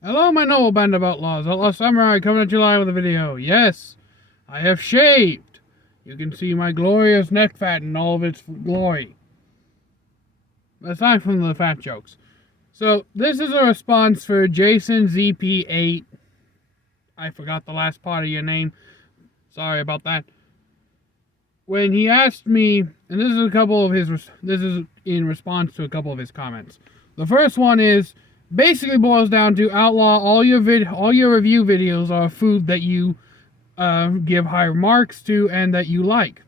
Hello, my noble band of outlaws. Outlaw Samurai coming at you live with a video. Yes, I have shaved. You can see my glorious neck fat in all of its glory. Aside from the fat jokes. So, this is a response for Jason ZP8. I forgot the last part of your name. Sorry about that. When he asked me, and this is in response to a couple of his comments. The first one is, basically boils down to outlaw all your review videos are food that you give high marks to and that you like.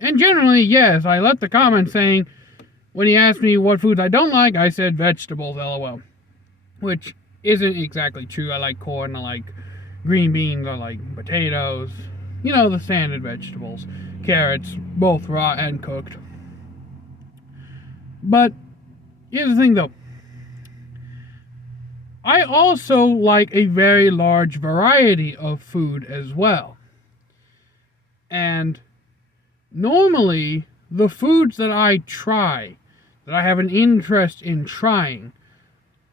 And generally, yes, I left the comment saying, when he asked me what foods I don't like, I said vegetables, lol. Which isn't exactly true. I like corn, I like green beans, I like potatoes. You know, the standard vegetables. Carrots, both raw and cooked. But here's the thing though. I also like a very large variety of food as well. And normally, the foods that I try, that I have an interest in trying,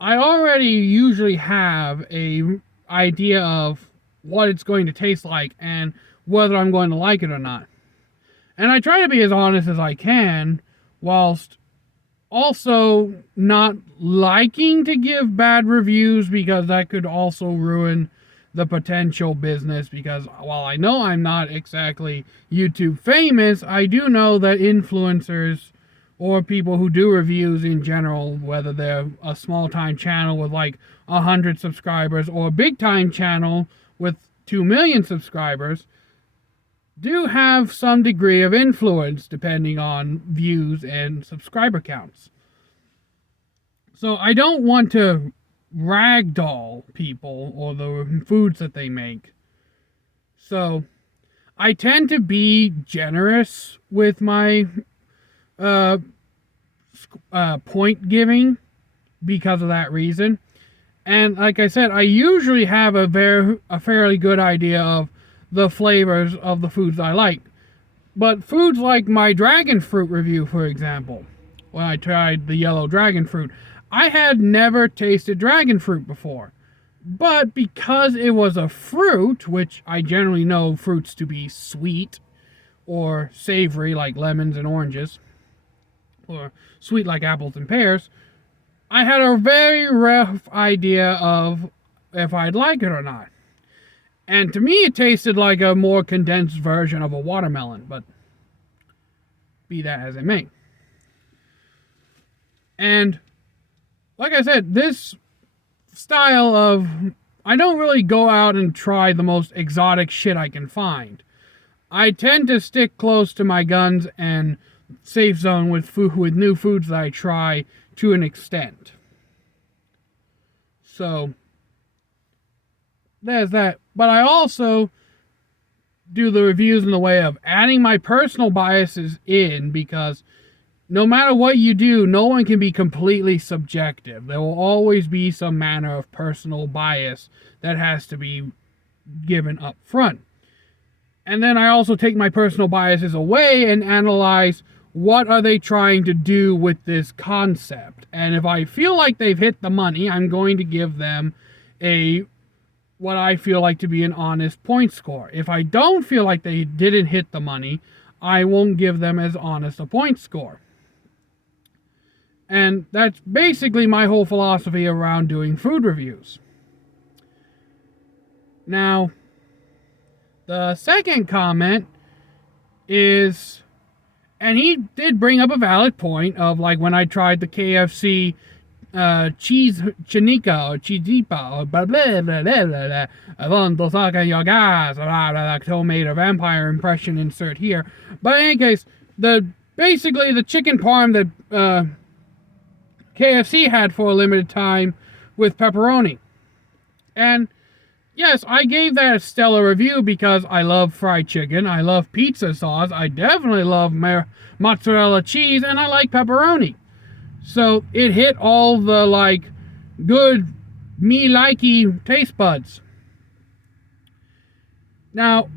I already usually have a idea of what it's going to taste like and whether I'm going to like it or not. And I try to be as honest as I can, whilst also not liking to give bad reviews, because that could also ruin the potential business. Because while I know I'm not exactly YouTube famous, I do know that influencers or people who do reviews in general, whether they're a small time channel with like 100 subscribers or a big time channel with 2 million subscribers, do have some degree of influence depending on views and subscriber counts. So I don't want to ragdoll people or the foods that they make. So I tend to be generous with my point giving because of that reason. And like I said, I usually have a fairly good idea of the flavors of the foods I like. But foods like my dragon fruit review, for example, when I tried the yellow dragon fruit, I had never tasted dragon fruit before. But because it was a fruit, which I generally know fruits to be sweet or savory like lemons and oranges, or sweet like apples and pears, I had a very rough idea of if I'd like it or not. And to me, it tasted like a more condensed version of a watermelon, but be that as it may. And like I said, this style of, I don't really go out and try the most exotic shit I can find. I tend to stick close to my guns and safe zone with new foods that I try to an extent. So there's that. But I also do the reviews in the way of adding my personal biases in, because no matter what you do, no one can be completely subjective. There will always be some manner of personal bias that has to be given up front. And then I also take my personal biases away and analyze what are they trying to do with this concept. And if I feel like they've hit the money, I'm going to give them what I feel like to be an honest point score. If I don't feel like they didn't hit the money, I won't give them as honest a point score. And that's basically my whole philosophy around doing food reviews. Now, the second comment is, and he did bring up a valid point of like when I tried the KFC cheese chinica or cheesipa or blah blah blah blah blah blah your guys blah blah blah made a vampire impression insert here. But in any case, basically the chicken parm that KFC had for a limited time with pepperoni. And yes, I gave that a stellar review because I love fried chicken, I love pizza sauce, I definitely love mozzarella cheese, and I like pepperoni. So it hit all the like good me likey taste buds. Now,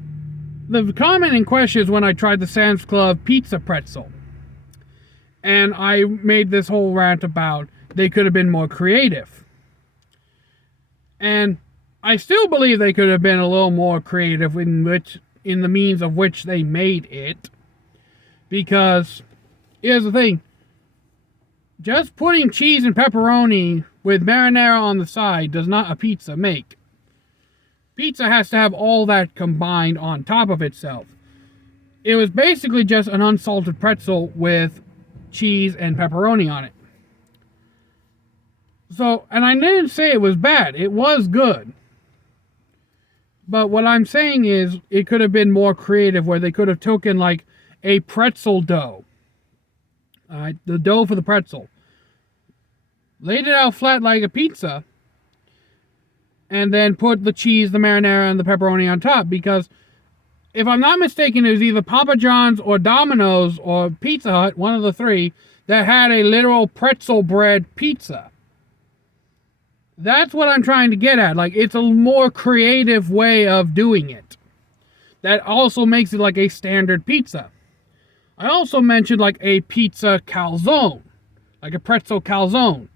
the comment in question is when I tried the Sam's Club pizza pretzel. And I made this whole rant about they could have been more creative. And I still believe they could have been a little more creative in the means of which they made it. Because here's the thing. Just putting cheese and pepperoni with marinara on the side does not a pizza make. Pizza has to have all that combined on top of itself. It was basically just an unsalted pretzel with cheese and pepperoni on it. So, and I didn't say it was bad. It was good. But what I'm saying is it could have been more creative, where they could have taken like a pretzel dough. The dough for the pretzel. Laid it out flat like a pizza. And then put the cheese, the marinara, and the pepperoni on top. Because, if I'm not mistaken, it was either Papa John's or Domino's or Pizza Hut, one of the three, that had a literal pretzel bread pizza. That's what I'm trying to get at. Like, it's a more creative way of doing it. That also makes it like a standard pizza. I also mentioned like a pizza calzone. Like a pretzel calzone.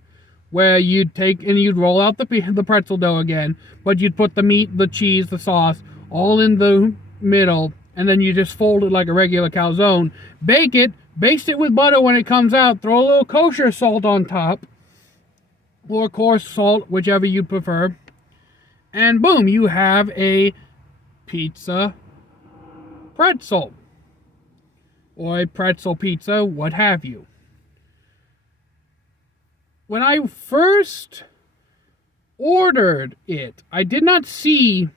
Where you'd take and you'd roll out the pretzel dough again. But you'd put the meat, the cheese, the sauce, all in the middle. And then you just fold it like a regular calzone. Bake it. Baste it with butter when it comes out. Throw a little kosher salt on top. Or coarse salt, whichever you prefer. And boom, you have a pizza pretzel. Or a pretzel pizza, what have you. When I first ordered it, I did not see...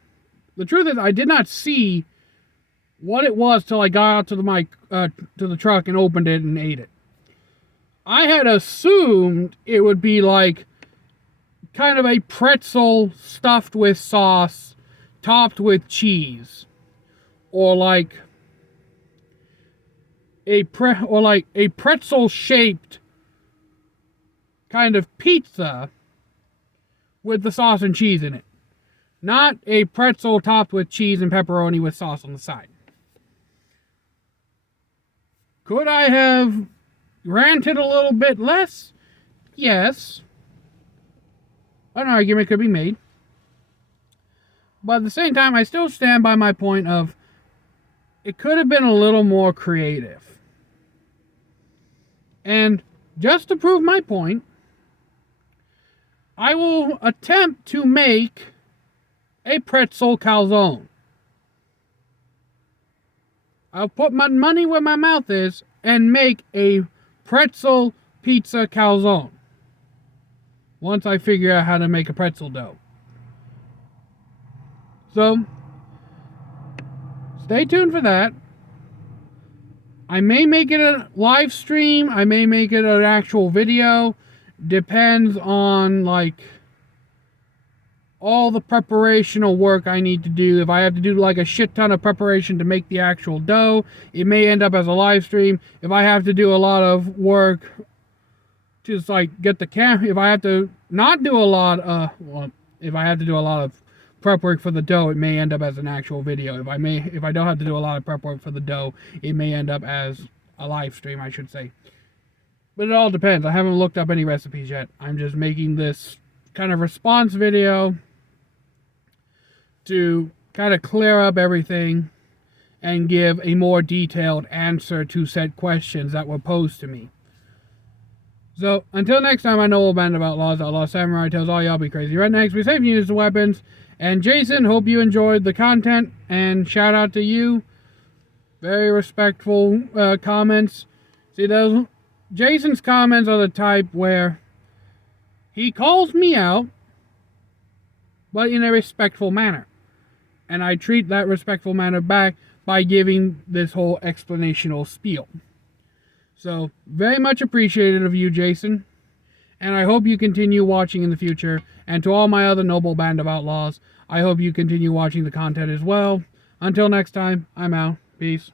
The truth is, I did not see what it was till I got out to the truck and opened it and ate it. I had assumed it would be like kind of a pretzel stuffed with sauce, topped with cheese, or like a pretzel shaped kind of pizza with the sauce and cheese in it. Not a pretzel topped with cheese and pepperoni with sauce on the side. Could I have ranted a little bit less? Yes. An argument could be made. But at the same time, I still stand by my point of it could have been a little more creative. And just to prove my point, I will attempt to make a pretzel calzone. I'll put my money where my mouth is and make a pretzel pizza calzone. Once I figure out how to make a pretzel dough. So, stay tuned for that. I may make it a live stream. I may make it an actual video. Depends on, like, all the preparational work I need to do. If I have to do, like, a shit ton of preparation to make the actual dough, it may end up as a live stream. If I have to do a lot of work to just, like, get the camera, if I have to not do a lot, if I have to do a lot of prep work for the dough, it may end up as an actual video. If I don't have to do a lot of prep work for the dough, it may end up as a live stream, I should say. But it all depends. I haven't looked up any recipes yet. I'm just making this kind of response video to kind of clear up everything and give a more detailed answer to said questions that were posed to me. So, until next time, I know all band of outlaws, Outlaw Samurai tells all y'all be crazy rednecks, be safe and use the weapons. And Jason, hope you enjoyed the content, and shout out to you. Very respectful comments. See, those Jason's comments are the type where he calls me out, but in a respectful manner. And I treat that respectful manner back by giving this whole explanational spiel. So, very much appreciated of you, Jason. And I hope you continue watching in the future. And to all my other noble band of outlaws, I hope you continue watching the content as well. Until next time, I'm out. Peace.